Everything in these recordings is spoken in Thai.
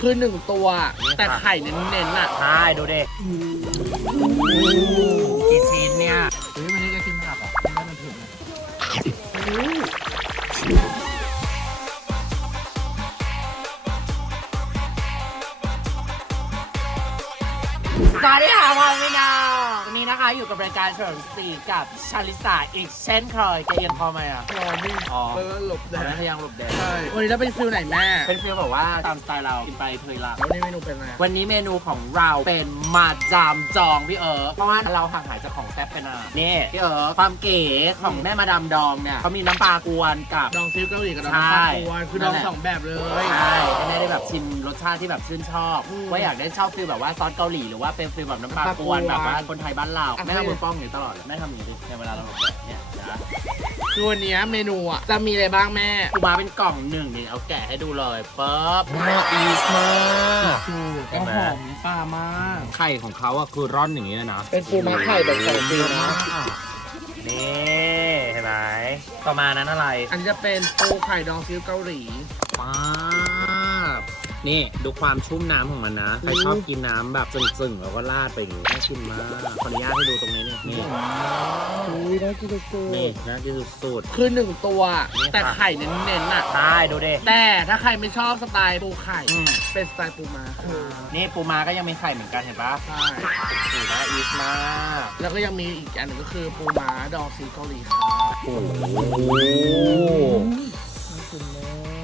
คือหนึ่งตัว แต่ไข่เน้นๆอะ ใช่ดูดิกี่ชิ้นเนี่ยเฮ้ยมันนี่จะกินผักอะไม่ได้มันถึงเลยสวัสดีค่ะพ่อพี่น้องวั นนี้นะคะ อยู่กับรายการเฉลิมศรีกับชาลิสาอีกเช่นเคยแกเอียงคอไหมอะรอนี่อ๋อแล้วก็หลบแดแต่ดนั้นยังหลบแดดใช่วันนี้เราเป็นฟิลไหนแม่เป็นฟีลแบบว่าตามสไตล์เรากินไปเทยหลังแล้ววันนี้เมนูเป็นอะไรอะวันนี้เมนูของเราเป็นมาจามจองพี่เอิร์กเพราะว่าเราห่างหายจากของแซ่บไปนานนี่พี่เอิร์กความเก๋ของแม่มาดามดองเนี่ยเขามีน้ำปลากวนกับดองซีอิ๊วเกาหลีกับดองใช่น้ำปลากวนคือดองนั่นแหละสองแบบเลยใช่ให้แม่ได้แบบชิมรสชาติที่แบบชื่นชอบอืมว่าอยากได้ชอบฟีลแบบว่าซอสเกาหลีหรือว่าเป็นฟีลแบบน้ำปลากวนแบบว่าคนไทยบ้านเราอะแม่ทำมือป้องอยู่ตลอดเลยแม่ทำอย่างนี้ดิในเวลาเราหลบแดดเนี่ยนะคือวันนี้เมนูอะจะมีอะไรบ้างแม่กูมาเป็นกล่องหนึ่งนี่เอาแกะให้ดูเลยปั๊บน่าอีสมากสูตรเห็นไหมหอมปลามากไข่ของเขาอะคือร่อนอย่างนี้เลยนะเป็นปูม้าไข่แบบใส่ฟิลนะ นี่เห็นไหมประมาณนั้นอะไร อันนี้จะเป็นปูไข่ดองซีอิ๊วเกาหลีป๊าบ นี่ดูความชุ่มน้ำของมันนะ ใครชอบกินน้ำแบบจึ่งๆแล้วก็ราดไปอย่างนี้น่ากินมากขออนุญาตให้ดูตรงนี้เนี่ยนี่อุ้ยน่ากินสุดนี่น่ากินสุดคือหนึ่งตัว นี่ค่ะ แต่ไข่เน้นๆอะๆใช่ดูดิ แต่ถ้าใครไม่ชอบสไตล์ปูไข่ อืม เป็นสไตล์ปูม้าคือนี่ปูม้าก็ยังมีไข่เหมือนกันเห็นปะใช่สูน่าอีสมากแล้วก็ยังมีอีกอันหนึ่งก็คือปูม้าดองซีอิ๊วเกาหลีค่ะโอ้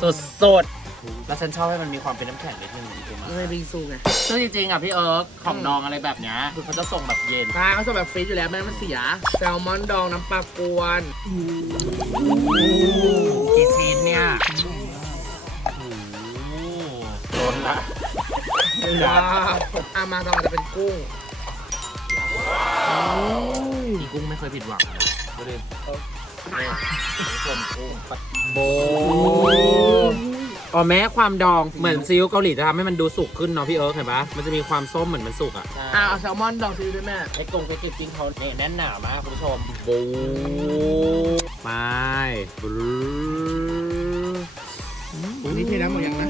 สุดสุดๆ แล้วฉันชอบให้มันมีความเป็นน้ำแข็งนิดนึงปูม้าไม่บิงซูไงซึ่งจริงๆอะพี่เอิร์กของดองอะไรแบบเนี้ยคือเขาจะส่งแบบเย็นปลาเขาจะแบบฟรีซอยู่แล้วไม่งั้นมันเสีย แซลมอนดองน้ำปลากวนกี่ชิ้นเนี่ยล้นละว้าวอามาต่อมาจะเป็นกุ้งอีกุ้งไม่เคยผิดหวังนะดูดิชมกุ้งโบ อ๋อแม้ความดองเหมือนซีอิ๊วเกาหลีจะทำให้มันดูสุกขึ้นเนาะพี่เอิร์กเห็นปะมันจะมีความส้มเหมือนมันสุกอะอ่าเอาแซลมอนดองซีอิ๊วด้วยแม่ไอ้กงไอ้กิ๊กกิ้งเขาเนี่ยแน่นหนามากคุณผู้ชมบูไปบรูอันนี้เทน้ำหมดยังนะ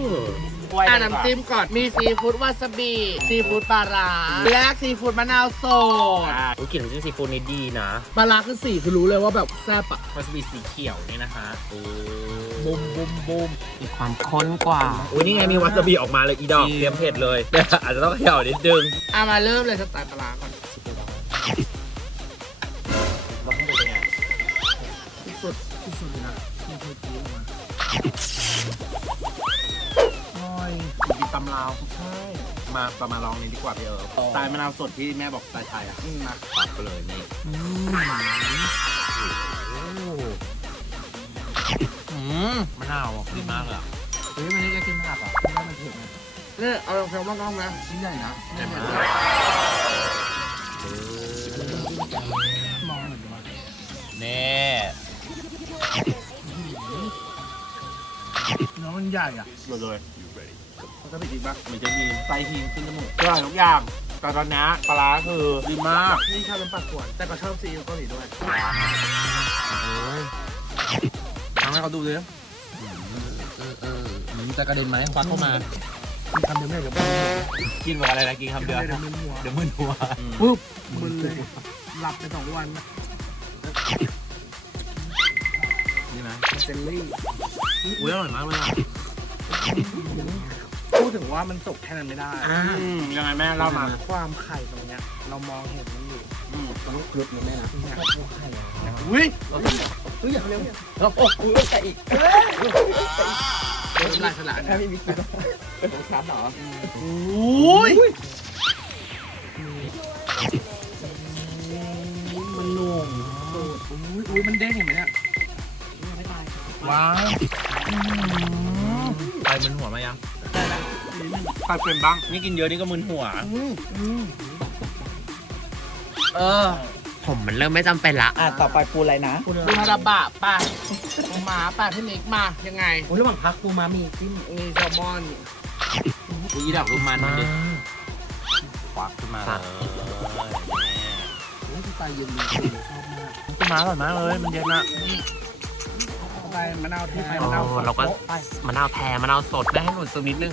กล้วยอ่าดีกว่าน้ำจิ้มก่อน มีซีฟู้ดวาซาบิ ซีฟู้ดปลาร้าและซีฟู้ดมะนาวสดอ่าอุ๊ยกลิ่นน้ำจิ้มซีฟู้ดนี่ดีนะปลาร้าคือสีคือรู้เลยว่าแบบแซ่บอะมันจะมีสีเขียวนี่นะคะเออบุมบุมบุมมีความข้นกว่า อุ้ยนี่ไงมีวาซาบิออกมาเลยอีดอกจริงเตรียมเผ็ดเลยเดี๋ยวอาจจะต้องเขย่านิดนึง อ่ามาเริ่มเลยสไตล์ปลาร้าก่อนำลาวใช่มาประมาณลองนี้ดีกว่าพี่เอิร์ฟสไตล์มะนาวสดที่แม่บอกสไตล์ไทยอะอืมนะปักไปเลยนี่อืมอืมมะนาวอะดีมากเลยอะเฮ้ยมันนี่จะกินผักอะไม่ได้มันถึงนะเนี่ยเอาแซลมอนกล้องนะชิ้นใหญ่นะเห็นไหมมองเหมือนกันนี่เนื้อมันใหญ่อะหมดเลย มันจะเป็นอีกปะมันจะมีไส้ทีมขึ้นจมูกได้ทุกอย่าง แต่ตอนนี้ปลาร้าคือดีมากนี่ชอบเป็นปลากวนแต่ก็ชอบซีอิ๊วเกาหลีด้วยทำให้เขาดูดิมันจะกระเด็นไหมควักเข้ามากินคำเดียวไม่ได้เดี๋ยวมึนกินบอกอะไรนะกินคำเดียวเดี๋ยวมึนหัวเดี๋ยวมึนหัวปุ๊บมึนเลยหลับไปสองวันนะนี่นะเจลลี่อุ้ยอร่อยมากเลยอะ พูดถึงว่ามันจบแค่นั้นไม่ได้ยังไงแม่เล่ามาความไข่ตรงเนี้ย เรามองเห็นมันอยู่ต้องกรุบนะแม่นะเนี่ยอุ้ยเฮ้ยอย่าเร็วเราโอ้คุยแต่อีกเริ่มลายสละถ้าเนี่ยไม่มีกินต้องชัดเหรออุ้ยมันนุ่มอุ้ยอุ้ยมันเด้งเห็นไหมเนี่ยว้าวไปมึนหัวมายัง ได้แล้วนิดนึงไปเป็นบ้างนี่กินเยอะนี่ก็มึนหัวอืมอืมเออผมมันเริ่มไม่จำเป็นละ อะต่อไปปูอะไรนะดูฮาราบะป่ะหมาป่ะพี่นิกมายังไงโอ้ยระหว่างพักปูมามีจิ้มมีแซลมอนอุ้ยดอกลูกมันมันดิควักขึ้นมาเลยนี่สไตล์เย็นดีชอบมากขึ้นมาอร่อยมากเลยมันเย็นอะสไตล์มะนาวที่ไปมะนาวสดเราก็ ไปมะนาวแท้มะนาวสดได้ให้หนุนซึมนิดนึง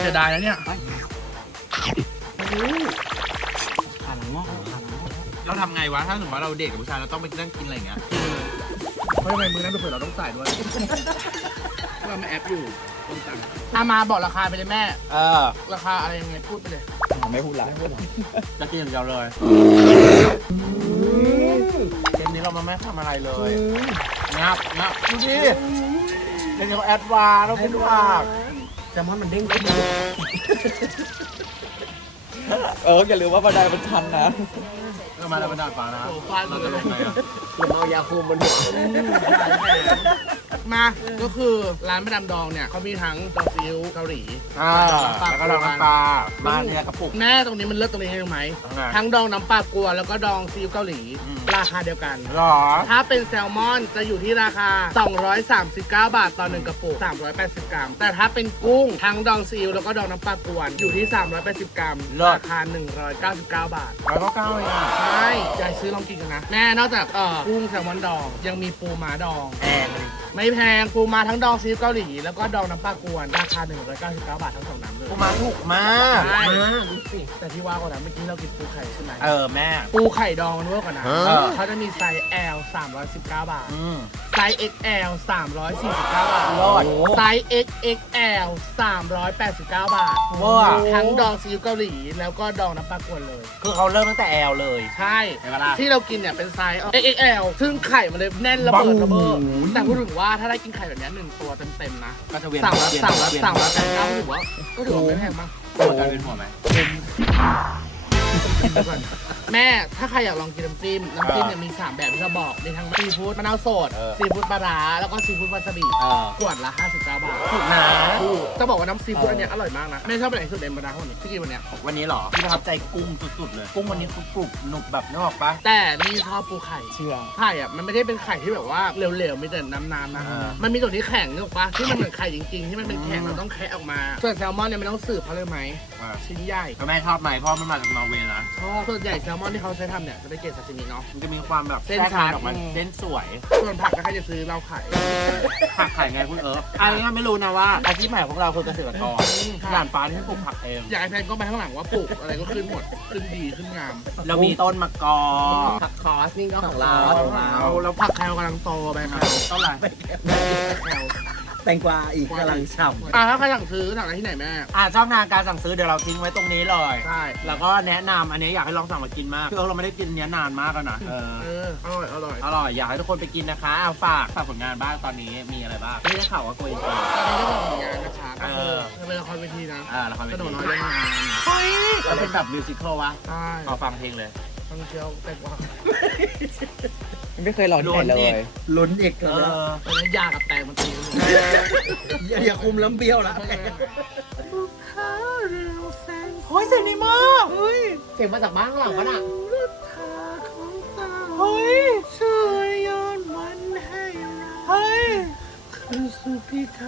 เสียดายนะเนี่ยขาหลังงอกขาหลังงอกเราทำไงวะ ถ้าสมมติว่าเราเดทกับผู้ชายเราต้องไปนั่งกินอะไรอย่างเงี้ยเพราะทำไมมือนั้นเผื่อเราต้องจ่ายด้วยเราไม่แอปอยู่ต้องจ่ายอามาบอกราคาไปเลยแม่ เออราคาอะไรยังไงพูดไปเลยไม่พูดละจะกินอย่างเดียวเลยเกมนี้เรามาไม่ทำอะไรเลยงับงับดูดิเดี๋ยวเขาแอดวานซ์เราเป็นว่า แซลมอนมันเด้งขึ้นเอออย่าลืมว่าบันไดมันชันนะ เรามาแล้วเป็นดาดฟ้านะโอ้ฟาดเราจะลงไงอะหรือเมายาคูมบนหัวมา ก็คือร้านแม่ดำดองเนี่ยเขามีทั้งดองซิวเกาหลี อ่าแล้วก็ลองน้ำปลามาเนี่ยกระปุก แม่ตรงนี้มันเลิศตรงนี้เองไหมทั้งนั้นทั้งดองน้ำปลากัวแล้วก็ดองซีอิ๊วเกาหลี อืม ราคาเดียวกัน หรอ ถ้าเป็นแซลมอนจะอยู่ที่ราคา 239 บาทต่อหนึ่งกระปุก 380 กรัม แต่ถ้าเป็นกุ้งทั้งดองซีอิ๊วแล้วก็ดองน้ำปลากวนอยู่ที่ 380 กรัมราคา 199 บาท ร้อยเก้าเก้าเองอะใช่ยายซื้อลองกินกันนะ แม่นอกจากเอ่อกุ้งแซลมอนดอง ยังมีปูม้าดอง แพงเลยไม่แพงปูม้าทั้งดองซีอิ๊วเกาหลี แล้วก็ดองน้ำปลากวน ราคา 199 บาททั้งสองน้ำเลยกูมาถูกมาก ใช่ มาดูสิ แต่ที่ว่าก่อนนะเมื่อกี้เรากินปูไข่ใช่ไหมเออแม่ ปูไข่ดองนู้นก่อนนะเออเขาจะมีไซส์ L 319 บาท อืม ไซส์ XL 349 บาทรอดไซส์ XXL 389 บาทเวอร์ ทั้งดองซีอิ๊วเกาหลี แล้วก็ดองน้ำปลากวนเลย คือเขาเริ่มตั้งแต่แอลเลย ใช่ เห็นปะล่ะที่เรากินเนี่ยเป็นไซส์ XXL ซึ่งไข่มันเลยแน่นระเบิดระเบิดแต่พูดถึงว่าถ้าได้กินไข่แบบเนี้ยหนึ่งตัวเต็มๆนะก็จะเวียนสั่งละเวียนสั่งละเวียนสั่งละแต่ก็ถือว่าก็ถือว่าไม่แพงมากปวดการเวียนหัวไหมเดี๋ยวก่อน แม่ถ้าใครอยากลองกินน้ำจิ้มน้ำจิ้มเนี่ยมี3แบบที่เราบอกมีทั้งซีฟู้ดมะนาวสดเออซีฟู้ดปลาร้าแล้วก็ซีฟู้ดวาซาบิเออ ขวดละ59บาทถูกนะถูกจะบอกว่าน้ำซีฟู้ดอันเนี้ยอร่อยมากนะแม่ชอบอะไรที่สุดในบรรดาทั้งหมดนี้ที่กินวันเนี้ยวันนี้เหรอที่ประทับใจกุ้งสุดๆเลย กุ้งวันนี้คือกรุบหนุบแบบนึกออกปะ แต่นี่ชอบปูไข่ เชื่อ ไข่อะมันไม่ได้เป็นไข่ที่แบบว่าเหลวๆมีแต่น้ำๆนะ อ่ามันมีส่วนที่แข็งนึกออกปะที่มันเหมือนไข่จริงๆ ที่มันเป็นแข็งเราต้องแคะออกมา ส่วนแซลมอนเนี่ยมันต้องสืบเขาเลยไหม อะชิ้นใหญ่ แล้วแม่ชอบไหมเพราะมันมาจากนอร์เวย์นะชอบส่วนใหญ่แซลมอนที่เขาใช้ทำเนี่ยจะได้เกรดซาซิมิเนาะ มันจะมีความแบบเส้นแทรกชัดออกมาอืม เส้นสวยส่วนผักก็ใครจะซื้อเราขาย ผักไข่ไงคุณเอิร์ธอันนี้ไม่รู้นะว่าอาชีพใหม่ของเราคือเกษตรกรหลานฟ้าที่ให้ปลูกผักเอง อยากให้แพนก็ไปข้างหลังว่าปลูกอะไรก็ขึ้นหมด ขึ้นดีขึ้นงามเรามีต้นมะกอผักคอสนี่ก็ของเรา ของเราเราเราผักแคลกำลังโตไปครับเท่าไหร่ แคล แตงกวาอีกกำลังฉ่อะถ้าใครสั่งซื้อสั่งได้ที่ไหนแม่ อ่าช่องทางการสั่งซื้อเดี๋ยวเราทิ้งไว้ตรงนี้เลยใช่ แล้วก็แนะนำอันนี้อยากให้ลองสั่งมากินมากคือเราไม่ได้กินเนี้ยนานมากแล้วนะเออเอออร่อยอร่อยอร่อยอยากให้ทุกคนไปกินนะคะเอาฝากฝากผลงานบ้างตอนนี้มีอะไรบ้างไม่ได้ข่าวว่าคุยกันตอนนี้ก็ทำงานนะคะก็คือเออ จะเป็นละครเวทีนะอ่าละครเวกระโดทีดน้อยเล่นงานเฮ้ยเราเป็นแบบมิวสิควลวะใช่ขอฟังเพลงเลยต้องเที่ยวแต่ว่าำ ไม่เคยลองที่ไหนเลลุ้นอียกลุ้นอีกเออตอนนี้ยากับแตงมันตีกันอยู่อย่าอย่าคุมล้ำเบี้ยวละโอ้ยเสียงดีมากเสียงมาจากบ้านข้างหลังปะน่ะเฮ้ยช่วยย้อนวันให้เราเฮ้ยคืนสุขที่เค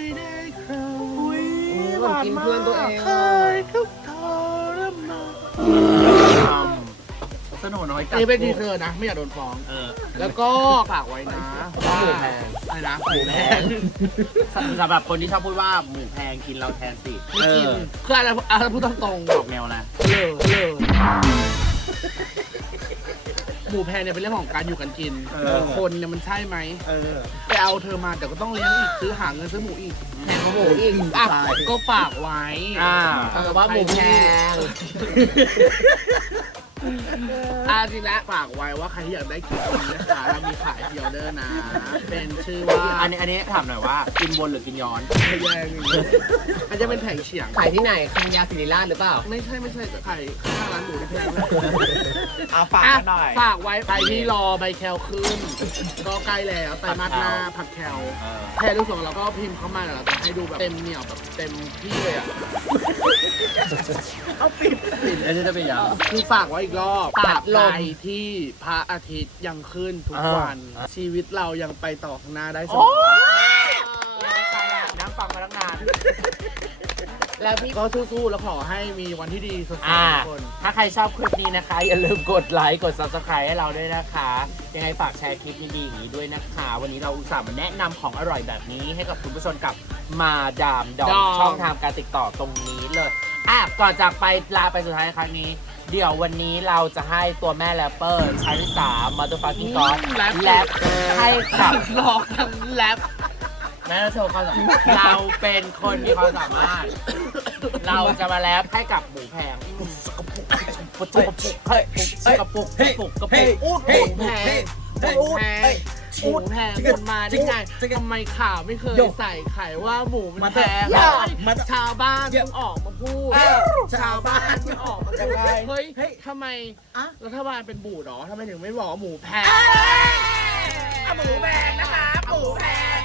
ยได้ครองหวานกินเพื่อนตัวเองเคยทุกทรมาน สนุกน้อยจัดนี่เป็นทีเซอร์นะ ไม่อยากโดนฟ้อง เออแล้วก็ฝากไว้นะว่าหมูแพงอะไรนะหมูแพงสำหรับคนที่ชอบพูดว่าหมูแพงกินเราแทนสิไม่กินคืออะไรอะไรพูดตรงออกแนวนะๆเลยเลยหมูแพงเนี่ยเป็นเรื่องของการอยู่กันกินเออคนเนี่ยมันใช่ไหมเออไปเอาเธอมาเดี๋ยวก็ต้องเลี้ยงอีกซื้อหาเงินซื้อหมูอีกแพงกว่าหมูอีกอะใช่ก็ฝากไว้อ่าเออว่าหมูแพง อะจริงแล้วฝากไว้ว่าใครที่อยากได้คลิปนี้นะคะเรามีขายเดียวเดอร์นะ เป็นชื่อว่าอันนี้อันนี้ถามหน่อยว่ากินวนหรือกินย้อนทะแยงอันจะเป็นแผงเฉียง ขายที่ไหนคังยาศิริราชหรือเปล่า ไม่ใช่ไม่ใช่แต่ไข่ข้างร้านหมูที่แพงเลยเอาฝากอะกันหน่อย ฝากไว้ใครที่รอใบแคลขึ้น ก็ใกล้แล้วไตรมาสหน้าผักแคลเออแค่รู้สึกเราก็พิมพ์เข้ามาเดี๋ยวเราจะให้ดูแบบเต็มเหนียวแบบเต็มที่เลยอะอันนี้จะเป็นยังคือฝากไว้อีกรอบตราบลใดมที่พระอาทิตย์ยังขึ้นทุกอ่าวัน ชีวิตเรายังไปต่อข้างหน้าได้เสมโอ้อยนั่งฟังมาตั้งนาน แล้วพี่ก็สู้ๆแล้วขอให้มีวันที่ดีสดใสอ่าทุกคน ถ้าใครชอบคลิปนี้นะคะ อย่าลืมกดไลค์ กด subscribe ให้เราด้วยนะคะ ยังไงฝากแชร์คลิปดีๆอย่างนี้ด้วยนะคะ วันนี้เราอุตส่าห์มาแนะนำของอร่อยแบบนี้ให้กับคุณผู้ชมกับมาดามดอดงอม ช่องทางการติดต่อตรงนี้เลย อะ ก่อนจากไปลาไปสุดท้ายครั้งนี้ เดี๋ยววันนี้เราจะให้ตัวแม่แรปเปอร์ชาลิสามาดูฟักกิ้งกอสแรป แรปให้กับหลอกทั้งแรปแม่โชว์ความสามารถเราเป็นคนมีความสามารถ เราจะมาแรปให้กับหมูแพงปุกกระปุกเฮ้ยปุกกระปุกกระปุกกระปุกอูดหมูแพงหมูแพง หมูแพงมันมาได้ไงทำไมข่าวไม่เคยใส่ไข่ว่าหมูมันแพงชาวบ้านต้องออกมาพูดชาวบ้านต้องออกมาพูดเฮ้ยทำไมรัฐบาลเป็นบูดหรอทำไมถึงไม่บอกว่าหมูแพงหมูแพงนะคะหมูแพง